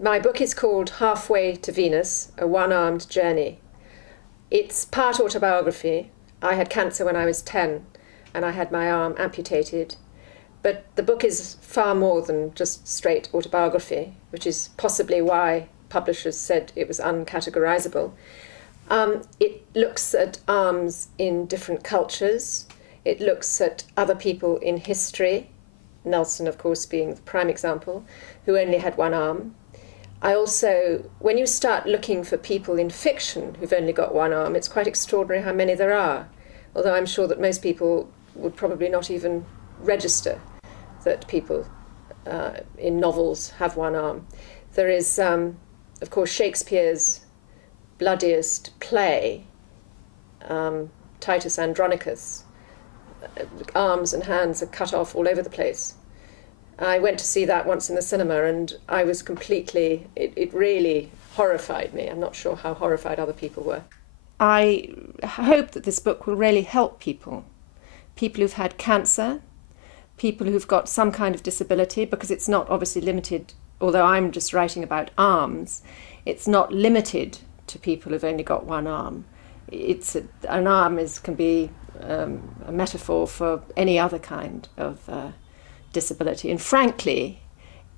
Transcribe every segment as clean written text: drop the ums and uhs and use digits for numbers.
My book is called Halfway to Venus, A One-Armed Journey. It's part autobiography. I had cancer when I was 10 and I had my arm amputated. But the book is far more than just straight autobiography, which is possibly why publishers said it was uncategorizable. It looks at arms in different cultures. It looks at other people in history, Nelson, of course, being the prime example, who only had one arm. I also, when you start looking for people in fiction who've only got one arm, it's quite extraordinary how many there are, although I'm sure that most people would probably not even register that people in novels have one arm. There is, of course, Shakespeare's bloodiest play, Titus Andronicus. Arms and hands are cut off all over the place. I went to see that once in the cinema and I was completely, it really horrified me. I'm not sure how horrified other people were. I hope that this book will really help people who've had cancer, people who've got some kind of disability, because it's not obviously limited, although I'm just writing about arms, it's not limited to people who've only got one arm. An arm can be a metaphor for any other kind of disability. And frankly,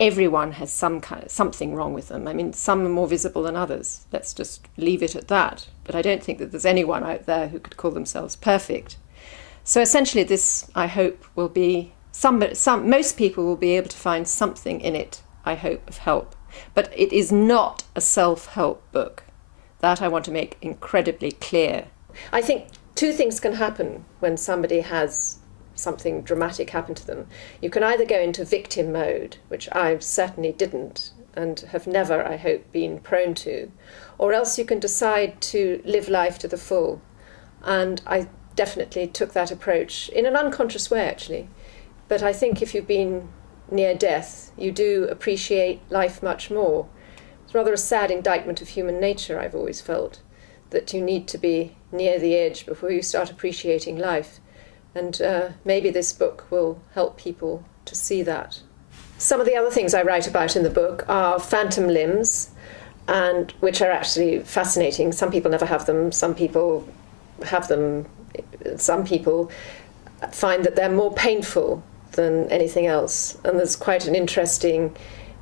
everyone has something wrong with them. I mean, some are more visible than others. Let's just leave it at that. But I don't think that there's anyone out there who could call themselves perfect. So essentially this, I hope, will be most people will be able to find something in it, I hope, of help. But it is not a self-help book. That I want to make incredibly clear. I think two things can happen when somebody has something dramatic happen to them. You can either go into victim mode, which I certainly didn't and have never, I hope, been prone to, or else you can decide to live life to the full. And I definitely took that approach in an unconscious way, actually. But I think if you've been near death, you do appreciate life much more. It's rather a sad indictment of human nature, I've always felt, that you need to be near the edge before you start appreciating life. And maybe this book will help people to see that. Some of the other things I write about in the book are phantom limbs, and which are actually fascinating. Some people never have them, some people have them, some people find that they're more painful than anything else. And there's quite an interesting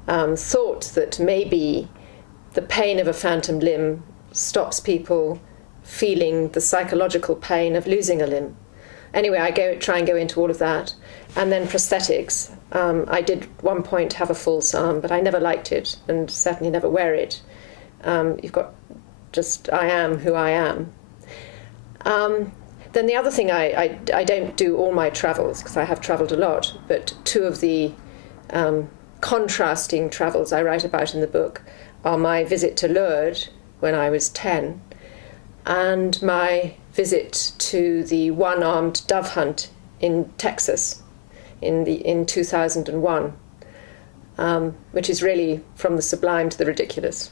thought that maybe the pain of a phantom limb stops people feeling the psychological pain of losing a limb. Anyway, I try and go into all of that. And then prosthetics. I did at one point have a false arm, but I never liked it and certainly never wear it. You've got just, I am who I am. Then the other thing, I don't do all my travels because I have travelled a lot, but two of the contrasting travels I write about in the book are my visit to Lourdes when I was 10 and my visit to the one-armed dove hunt in Texas in 2001, which is really from the sublime to the ridiculous.